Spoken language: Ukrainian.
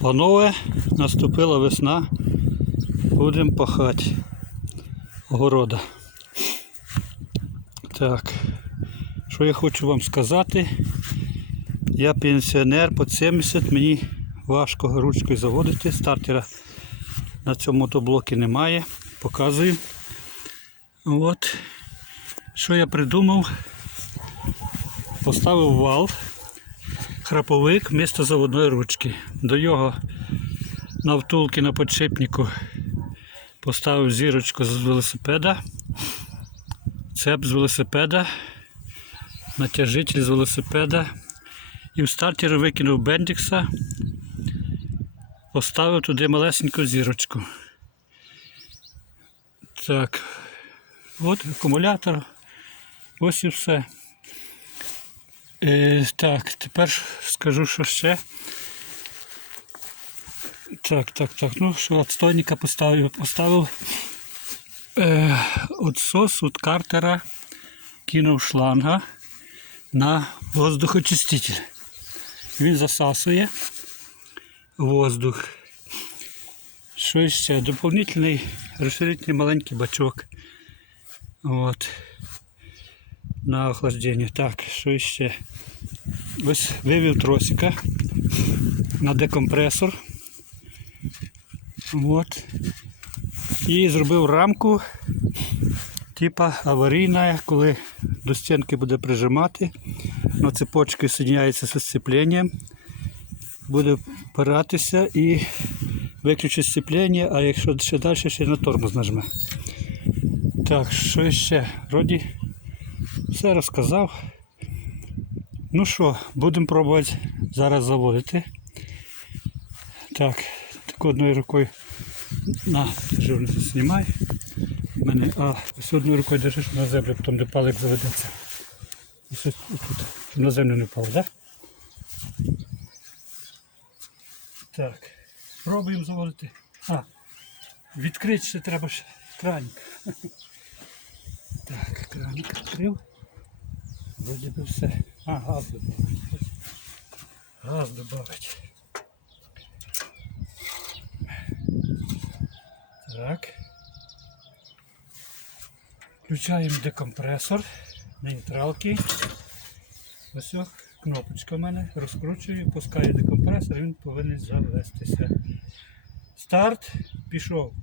Панове, наступила весна. Будемо пахати города. Так, що я хочу вам сказати? Я пенсіонер по 70, мені важко ручкою заводити. Стартера на цьому мотоблокі немає. Показую. От. Що я придумав? Поставив вал, храповик вмісто заводної ручки. До його на втулки на подшипнику поставив зірочку з велосипеда, цеп з велосипеда, натяжитель з велосипеда. І в стартері викинув бендікса, поставив туди малесеньку зірочку. Так, от акумулятор. Ось і все. Е, так, тепер скажу, що ще. Так, так, так. Ну, що отстойника поставив. Поставив е, отсос від картера, кинув шланга на воздухочиститель. Він засасує воздух. Що ще? Доповнительний розширительний маленький бачок. От. На охлаждення. Так, що ще? Ось вивів тросика на декомпресор. От. І зробив рамку, типа аварійна, коли до стінки буде прижимати. На цепочки соединяється з сцепленням. Буде опиратися і виключить сцеплення, а якщо ще далі, ще на тормоз нажме. Так, що ще? Вроді все розказав. Ну що, будемо пробувати зараз заводити. Так, так одною рукою на, живлюся, знімай. Мене, а ось одною рукою держиш на землю, потім де палик заведеться. Ось тут, щоб на землю не впав, так? Так, пробуємо заводити. А, відкрити ще треба ж краник. Так, краник відкрив. Вроді би все. А, газ добавить. Газ добавить. Так. Включаємо декомпресор нейтралки. Ось о, кнопочка в мене. Розкручую, пускаю декомпресор, він повинен завестися. Старт пішов.